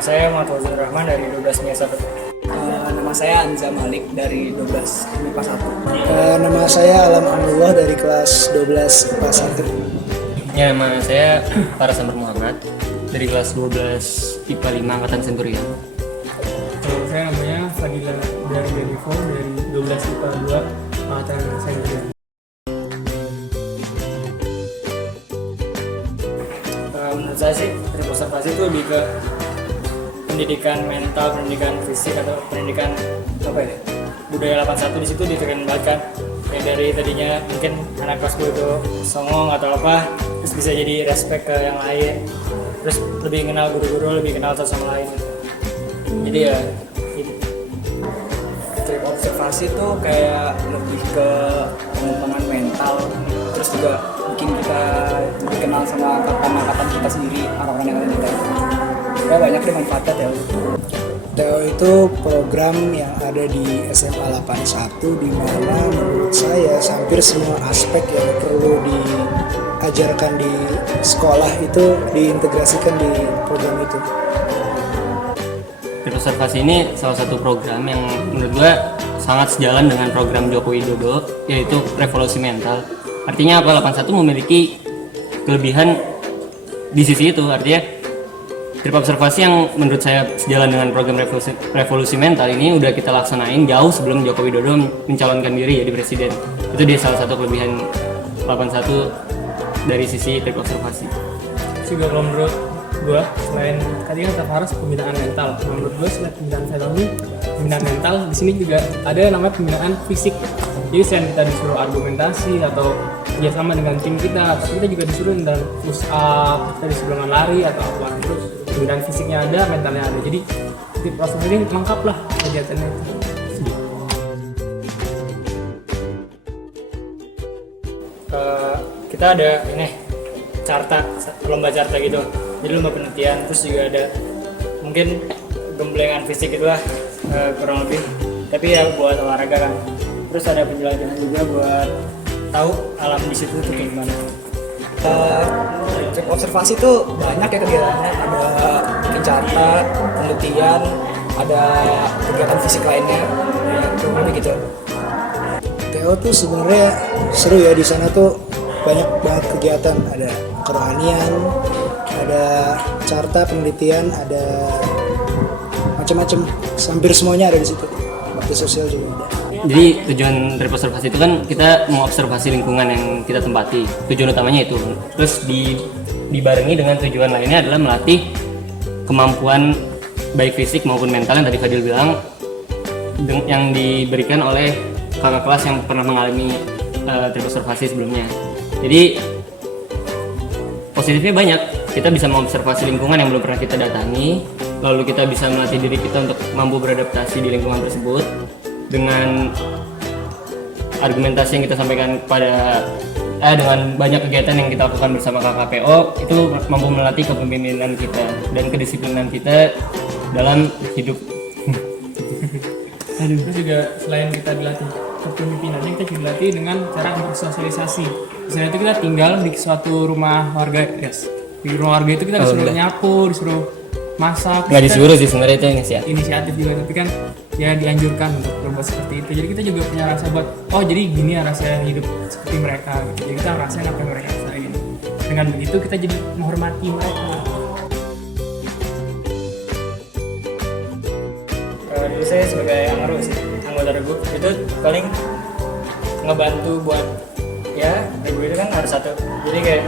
Nama saya Muhammad Fauzan Rahman dari 12 MIA 1. Nama saya Anza Malik dari 12 MIPA 1. Nama saya Alam Amrullah dari kelas 12 IPA 1. Ya, nama saya Faras Amr Muhammad dari kelas 12 IPA 5 Angkatan Senturion. Saya namanya Fadila dari Denivo dari 12 IPA 2 Angkatan Senturion. Menurut saya sih, trip observasi itu lebih ke pendidikan mental, pendidikan fisik atau pendidikan budaya 81 di situ ditekan banget kan. Yang dari tadinya mungkin anak kelas 10 itu songong atau apa, terus bisa jadi respect ke yang lain, terus lebih kenal guru-guru, lebih kenal satu sama lain. Jadi ya gitu. Trip observasi itu kayak lebih ke pengembangan mental, terus juga bikin kita lebih kenal sama angkatan kita sendiri, angkatan yang lain kita. Ya banyak deh manfaatnya Teo. TO itu program yang ada di SMA 81 di mana menurut saya hampir semua aspek yang perlu diajarkan di sekolah itu diintegrasikan di program itu. Trip observasi ini salah satu program yang menurut gue sangat sejalan dengan program Joko Widodo, yaitu revolusi mental. Artinya apa? 81 memiliki kelebihan di sisi itu. Artinya trip observasi yang menurut saya sejalan dengan program revolusi mental ini udah kita laksanain jauh sebelum Joko Widodo mencalonkan diri jadi presiden. Itu dia salah satu kelebihan 81 dari sisi trip observasi. Juga kalau menurut gue, selain tadi kan kata Faras pembinaan mental, menurut gue selain pembinaan mental di sini juga ada yang namanya pembinaan fisik. Jadi selain kita disuruh argumentasi atau kerjasama dengan tim kita juga disuruh dan push up, kita disuruh dengan lari atau apa. Terus pembinaan fisiknya ada, mentalnya ada. Jadi di proses ini lengkap lah kegiatannya itu. Kita ada ini lomba carta gitu. Jadi lomba penelitian, terus juga ada mungkin gemblengan fisik itulah kurang lebih. Tapi ya buat olahraga kan. Terus ada penjelajahan juga buat tahu alam di situ tuh kayak gimana. Trip observasi itu banyak ya kegiatannya, ada bikin carta, penelitian, ada kegiatan fisik lainnya, ya kurang lebih gitu. TO tuh sebenarnya seru ya, di sana tuh banyak banget kegiatan, ada kerohanian, ada carta, penelitian, ada macam-macam, hampir semuanya ada di situ. Bakti sosial juga ada. Jadi tujuan trip observasi itu kan kita mau observasi lingkungan yang kita tempati. Tujuan utamanya itu. Terus dibarengi dengan tujuan lainnya adalah melatih kemampuan baik fisik maupun mental yang tadi Fadil bilang yang diberikan oleh kakak kelas yang pernah mengalami trip observasi sebelumnya. Jadi positifnya banyak. Kita bisa mengobservasi lingkungan yang belum pernah kita datangi, lalu kita bisa melatih diri kita untuk mampu beradaptasi di lingkungan tersebut dengan argumentasi yang kita sampaikan kepada dengan banyak kegiatan yang kita lakukan bersama KKPO itu mampu melatih kepemimpinan kita dan kedisiplinan kita dalam hidup. Terus juga selain kita dilatih kepemimpinannya, kita juga dilatih dengan cara bersosialisasi. Misalnya itu kita tinggal di suatu rumah warga, guys. Di rumah warga itu kita disuruh nyapu, disuruh masak. Nggak disuruh sih sebenarnya, itu inisiatif juga, tapi kan ya dianjurkan untuk berbuat seperti itu. Jadi kita juga punya rasa buat, oh jadi gini ya rasanya hidup seperti mereka gitu. Jadi kita ngerasain apa yang mereka rasain. Dengan begitu kita jadi menghormati mereka. Dulu saya sebagai anggota regu itu paling ngebantu buat ya regu itu kan harus satu. Jadi kayak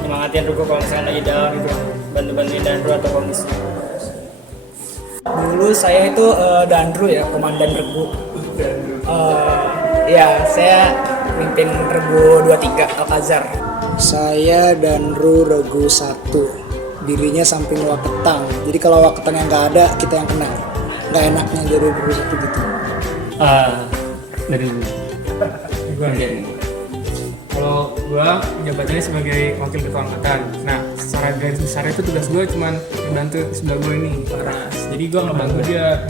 nyemangatin regu kalau misalnya lagi down gitu, bantu-bantuin Dandru atau komisi. Dulu saya itu Dandru ya, komandan regu. Ya saya mimpin regu 23 Alkazar. Saya Dandru Regu 1, dirinya samping Waketang. Jadi kalau Waketang yang nggak ada, kita yang kena. Nggak enaknya jadi Regu 1 gitu. Dari Kalau gue jabatannya sebagai wakil ketua angkatan. Nah, secara garis besar itu tugas gue cuma membantu sebelah gue ini, Faras. Jadi gue ngebantu dia.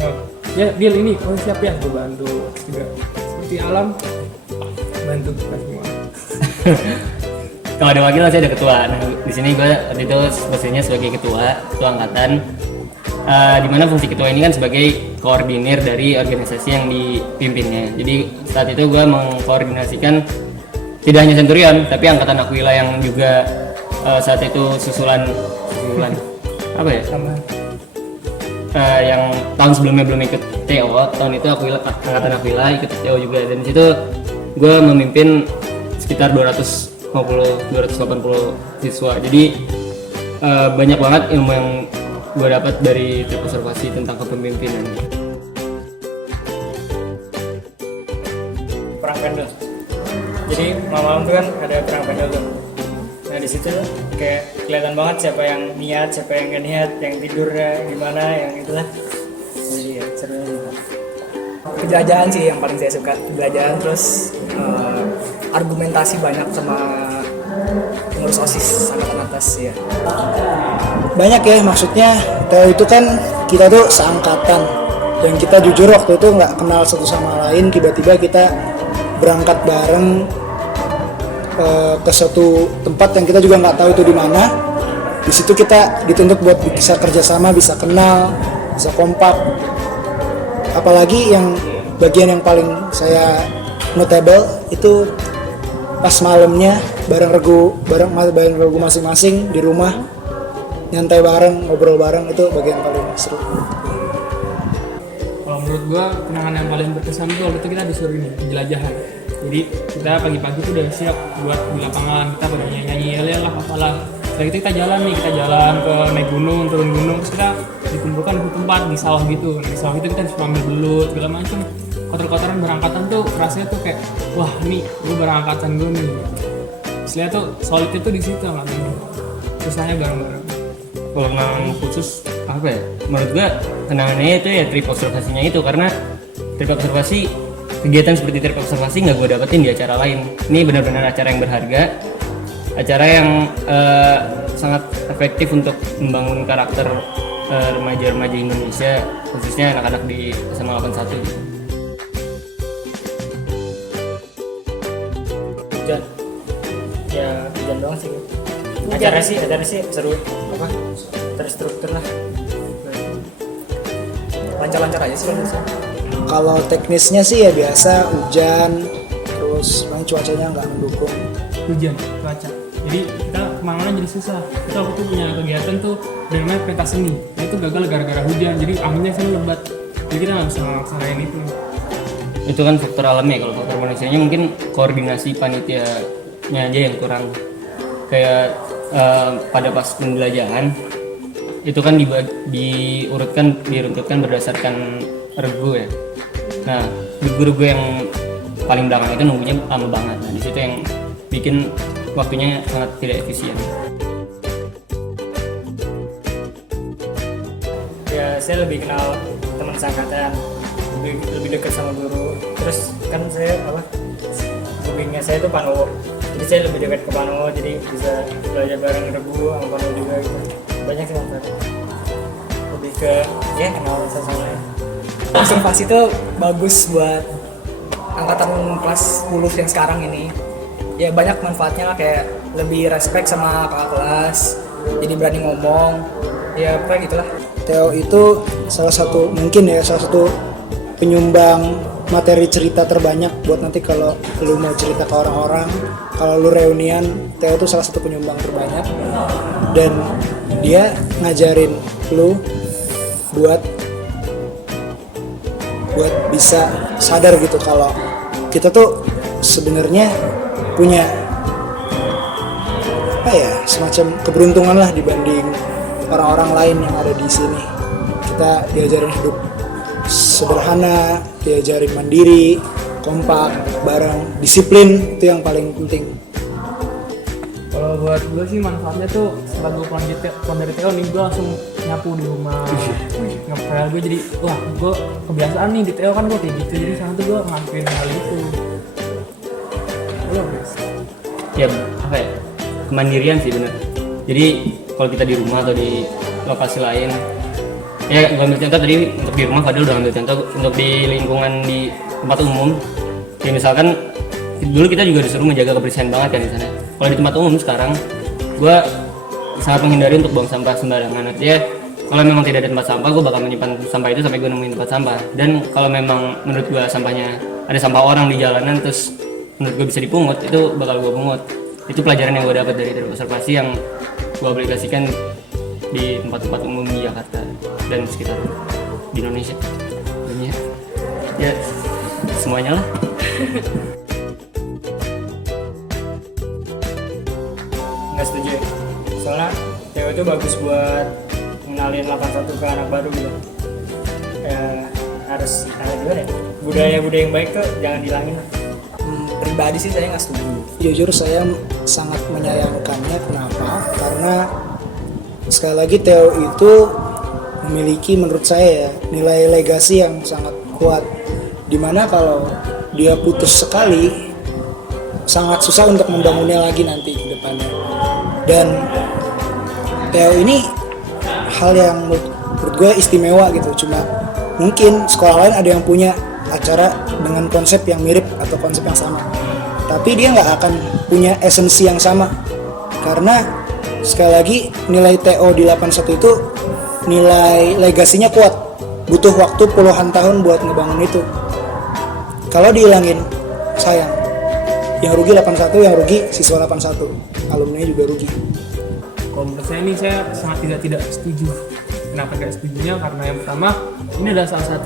Ya, dia ini, oh siap ya, gue bantu. Terus juga seperti Alam, bantu kita semua. Kalau ada wakil saya ada ketua. Nah, di sini gue waktu itu posisinya sebagai ketua angkatan. di mana fungsi ketua ini kan sebagai koordinir dari organisasi yang dipimpinnya. Jadi saat itu gue mengkoordinasikan tidak hanya Centurion tapi angkatan Aquila yang juga saat itu susulan apa ya? Yang tahun sebelumnya belum ikut TO, tahun itu angkatan Aquila ikut TO juga, dan di situ gue memimpin sekitar 280 siswa. Jadi banyak banget ilmu yang gue dapat dari trip observasi tentang kepemimpinan. Perang pendel. Jadi malam-malam tuh kan ada perang pendel tuh. Nah di situ kayak kelihatan banget siapa yang niat, siapa yang gak niat, yang tidurnya gimana, yang itulah. Jadi ya seru gitu. Penjelajahan sih yang paling saya suka, penjelajahan, terus argumentasi banyak sama pengurus OSIS angkatan atas ya. Banyak ya, maksudnya Theo itu kan kita tuh seangkatan, yang kita jujur waktu itu nggak kenal satu sama lain, tiba-tiba kita berangkat bareng ke suatu tempat yang kita juga nggak tahu itu di mana. Di situ kita dituntut buat bisa kerjasama, bisa kenal, bisa kompak. Apalagi yang bagian yang paling saya notable itu pas malamnya bareng regu masing-masing di rumah, nyantai bareng, ngobrol bareng, itu bagian paling seru. Kalau menurut gua kenangan yang paling berkesan itu waktu itu kita disuruh ini penjelajahan. Jadi kita pagi-pagi tuh udah siap buat di lapangan, kita pada nyanyi yel lah apalah. Setelah itu kita jalan ke naik gunung, turun gunung, terus kita dikumpulkan di tempat di sawah gitu. Nah, di sawah itu kita disuruh ambil belut segala macam. Kotor-kotoran berangkatan tuh rasanya tuh kayak wah nih gue berangkatan gue nih. Istilahnya tuh solid itu di situ kan. Susahnya bareng-bareng. Kalau kenangan khusus apa ya? Menurut gue kenangannya itu ya trip observasinya itu, karena trip observasi, kegiatan seperti trip observasi nggak gue dapetin di acara lain. Ini benar-benar acara yang berharga, acara yang sangat efektif untuk membangun karakter remaja-remaja Indonesia, khususnya anak-anak di SMA 81 gitu. Hujan. Ya hujan doang sih. Acara sih seru, apa? Terstruktur lah. Lancar-lancar aja sih menurut saya. Kalau teknisnya sih ya biasa, hujan, terus paling cuacanya nggak mendukung. Hujan, cuaca. Jadi kita kemana-mana jadi susah. Kita waktu itu punya kegiatan tuh namanya pentas seni. Nah itu gagal gara-gara hujan, jadi anginnya sini lebat. Jadi kita nggak bisa ngelaksanain itu. Itu kan faktor alamnya. Kalau faktor manusianya mungkin koordinasi panitianya aja yang kurang. Kayak pada pas penjelajahan itu kan diruntutkan berdasarkan regu ya. Nah, regu yang paling belakang itu nunggunya lama banget. Nah, di situ yang bikin waktunya sangat tidak efisien. Ya saya lebih kenal teman seangkatan, lebih dekat sama guru. Terus kan saya hobinya saya itu Panowo, jadi saya lebih dekat ke Panowo, jadi bisa belajar bareng regu sama Panowo juga gitu. Banyak sih manfaatnya, lebih ke ya kenal sama lain. Observasi itu bagus buat angkatan kelas 10 yang sekarang ini. Ya banyak manfaatnya lah, kayak lebih respect sama kakak kelas, jadi berani ngomong, ya kayak gitulah. Theo itu salah satu penyumbang materi cerita terbanyak buat nanti kalau lu mau cerita ke orang-orang. Kalau lu reunian, Theo itu salah satu penyumbang terbanyak, dan dia ngajarin lu buat bisa sadar gitu kalau kita tuh sebenarnya punya semacam keberuntungan lah dibanding orang-orang lain yang ada di sini. Kita diajarin hidup sederhana, diajarin mandiri, kompak, bareng, disiplin, itu yang paling penting. Kalau buat gue sih manfaatnya tuh setelah gue pulang dari TO nih, gue langsung nyapu di rumah. Ngepel gue jadi, wah gue kebiasaan nih di TO kan gue kayak gitu, jadi sana tuh gue ngelakuin hal itu. Ya apa ya, kemandirian sih bener. Jadi kalau kita di rumah atau di lokasi lain, ya gue ambil contoh tadi untuk di rumah, padahal udah ambil contoh untuk di lingkungan di tempat umum. Ya misalkan dulu kita juga disuruh menjaga kebersihan banget kan di sana. Kalau di tempat umum sekarang, gue sangat menghindari untuk buang sampah sembarangan. Artinya kalau memang tidak ada tempat sampah, gue bakal menyimpan sampah itu sampai gue nemuin tempat sampah. Dan kalau memang menurut gue sampahnya ada sampah orang di jalanan terus menurut gue bisa dipungut, itu bakal gue pungut. Itu pelajaran yang gue dapat dari trip observasi yang gue aplikasikan di tempat-tempat umum di Jakarta dan sekitar di Indonesia dunia ya semuanya lah. Nggak setuju ya? Soalnya TO itu bagus buat mengenalin 81 ke anak baru gitu. Harus gimana ya? Budaya-budaya yang baik tuh jangan dihilangin lah. Pribadi sih saya nggak setuju. Jujur saya sangat menyayangkannya. Kenapa? Karena sekali lagi TO itu memiliki menurut saya ya nilai legasi yang sangat kuat. Dimana kalau dia putus sekali sangat susah untuk membangunnya lagi nanti ke depannya. Dan TO ini hal yang menurut gue istimewa gitu. Cuma mungkin sekolah lain ada yang punya acara dengan konsep yang mirip atau konsep yang sama, tapi dia nggak akan punya esensi yang sama karena sekali lagi nilai TO di 81 itu nilai legasinya kuat, butuh waktu puluhan tahun buat ngebangun itu. Kalau dihilangin sayang, yang rugi 81, yang rugi siswa 81, alumni juga rugi. Kalau menurut saya ini saya sangat tidak setuju. Kenapa tidak setujunya? Karena yang pertama ini adalah salah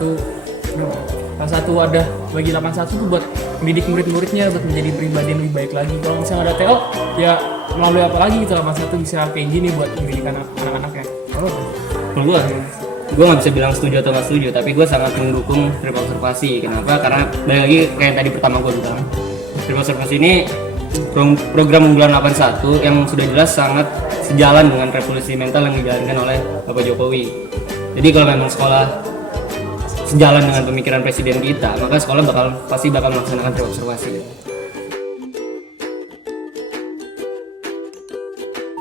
satu wadah bagi 81 tuh buat mendidik murid-muridnya buat menjadi pribadi yang lebih baik lagi. Kalau misalnya ada TO ya melalui apa lagi gitu 81 bisa kayak gini buat mendidik anak-anaknya. Kalau Menurut gue nggak bisa bilang setuju atau nggak setuju, tapi gue sangat mendukung trip observasi. Kenapa? Karena balik lagi kayak yang tadi pertama gue bilang, trip observasi ini program unggulan 81 yang sudah jelas sangat sejalan dengan revolusi mental yang dijalankan oleh Bapak Jokowi. Jadi kalau memang sekolah sejalan dengan pemikiran presiden kita, maka sekolah pasti bakal melaksanakan trip observasi.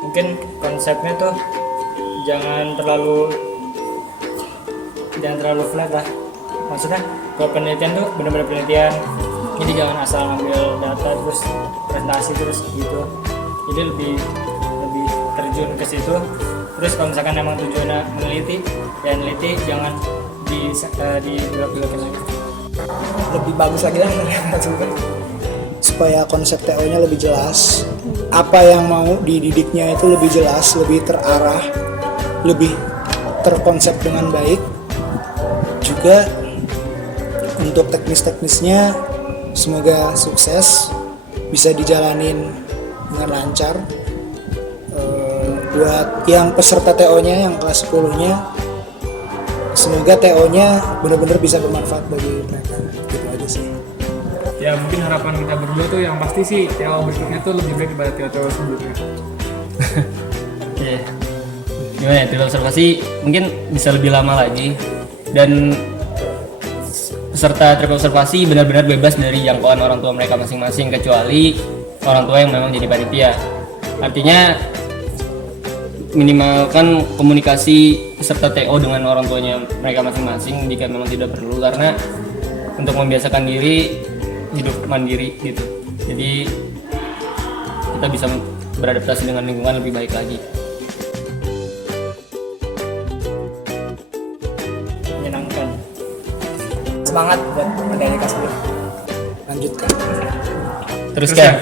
Mungkin konsepnya tuh jangan terlalu flat lah. Maksudnya kalau penelitian tuh benar-benar penelitian, jadi jangan asal ngambil data terus presentasi terus gitu. Jadi lebih terjun ke situ. Terus kalau misalkan emang tujuannya meneliti, ya meneliti, jangan di belak-belakin lagi. Lebih bagus lagi lah Supaya konsep TO-nya lebih jelas, apa yang mau dididiknya itu lebih jelas, lebih terarah, lebih terkonsep dengan baik. Juga untuk teknis-teknisnya semoga sukses, bisa dijalanin dengan lancar. Buat yang peserta TO-nya yang kelas 10-nya, semoga TO-nya benar-benar bisa bermanfaat bagi mereka. Gitu aja sih. ya mungkin harapan kita berdua tuh yang pasti sih TO berikutnya tuh lebih baik daripada TO sebelumnya. Yeah. Gimana ya, trip observasi mungkin bisa lebih lama lagi dan peserta trip observasi benar-benar bebas dari jangkauan orang tua mereka masing-masing kecuali orang tua yang memang jadi panitia. Artinya minimalkan komunikasi peserta TO dengan orang tuanya mereka masing-masing jika memang tidak perlu, karena untuk membiasakan diri hidup mandiri gitu. Jadi kita bisa beradaptasi dengan lingkungan lebih baik lagi. Menyenangkan. Semangat buat adik-adik kelas 10. Lanjutkan. Teruskan.